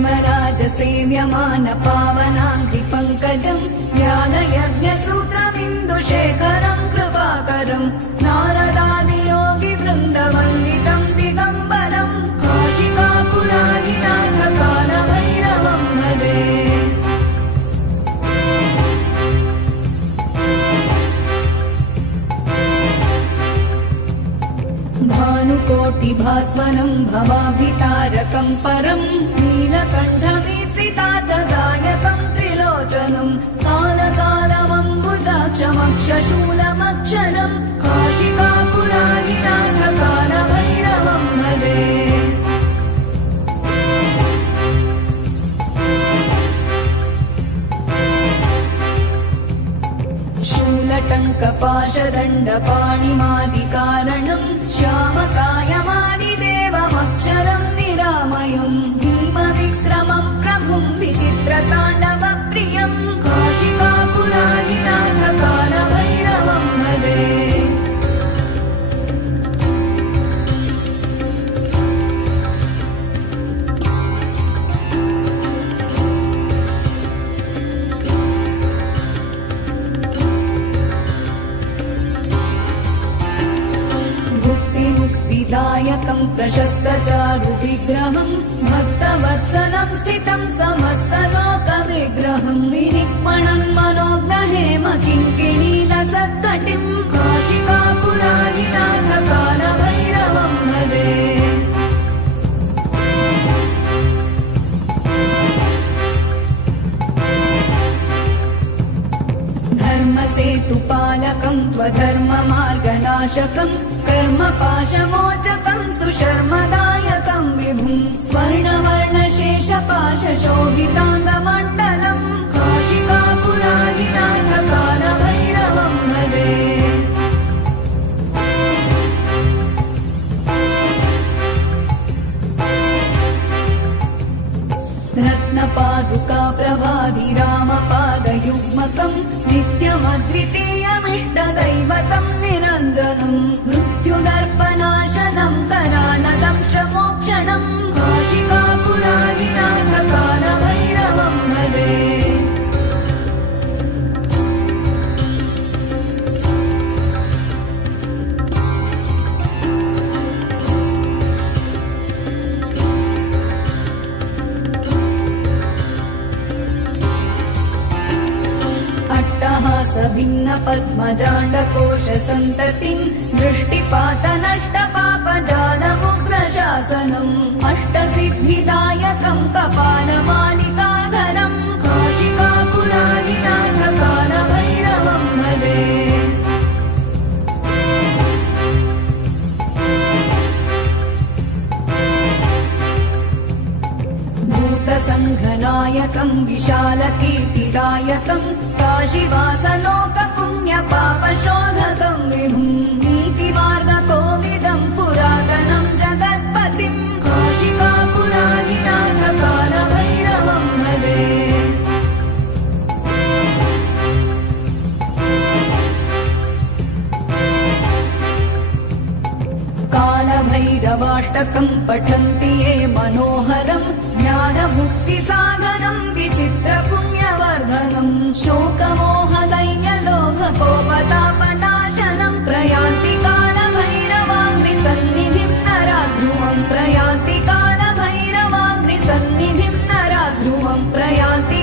क्षेमराजसेव्यमान पावनाङ्घ्रिपङ्कजम् ज्ञानयज्ञसूत्रमिन्दुशेखरम् कृपाकरम् नारदादियोगिवृन्दवन्दितम् दिगम्बरम् काशिकापुराधिनाथकालभैरवम् भजे। भानुकोटिभास्वरम् भवाभितारकम् परम् नीलकण्ठमीप्सितार्थदायकम् त्रिलोचनम् कालकालमम्बुजाक्षमक्षशूलमक्षरम् काशिकापुराधिनाथकालभैरवम् भजे। शूलटङ्कपाशदण्डपाणिमादिकारणम् श्यामकायमादिदेवमक्षरम् निरामयम् भीमविक्रमम् प्रभुम् विचित्रताण्डवप्रियम् काशिकापुराधिनाथकालभैरवम् भजे। दायकम् प्रशस्तचारुविग्रहम् भक्तवत्सलम् स्थितम् समस्तलोकविग्रहम् विनिक्मणन् मनोग्रहेम किङ्किणीलसत्कटिम् काशिकापुराधिनाथकालभैरवम् भजे। धर्मसेतुपालकम् त्वधर्ममार्गनाशकम् कर्मपाशमोचकम् सुशर्मदायकम् विभुम् स्वर्णवर्णशेषपाशशोभिताङ्गमण्डलम् काशिकापुराधिनाथकालभैरवम् भजे। रत्नपादुका प्रभाभिरामपादयुग्मकम् नित्यमद्वितीयमिष्टदैवतम् निरञ्जनम् मृत्युदर्पनाशनम् करालदंशमोक्षणम् काशिकापुराधिनाथकालभैरवम् भजे। भिन्न पद्मजाण्डकोश सन्ततिम् दृष्टिपातनष्टपापजालमुग्रशासनम् अष्टसिद्धिदायकम् कपालमालिकाधरम् काशिकापुराधिनाथकालभैरवम् भजे। भूतसङ्घनायकम् विशालकीर्तिदायकम् काशीवासलोकपुण्यपापशोधकम् विभुम् नीतिमार्गकोविदम् पुरातनम् जगत्पतिम् काशिकापुराधिनाथकालभैरवम् भजे। कालभैरवाष्टकम् पठन्ति ये मनोहरम् ज्ञानमुक्तिसाधनम् विचित्रपुण्यवर्धनम् शोकमोहदैन्यलोभकोपतापनाशनम् प्रयान्ति कालभैरवाङ्घ्रिसन्निधिम् नराध्रुवम् प्रयान्ति कालभैरवाङ्घ्रिसन्निधिम् नराध्रुवम् प्रयान्ति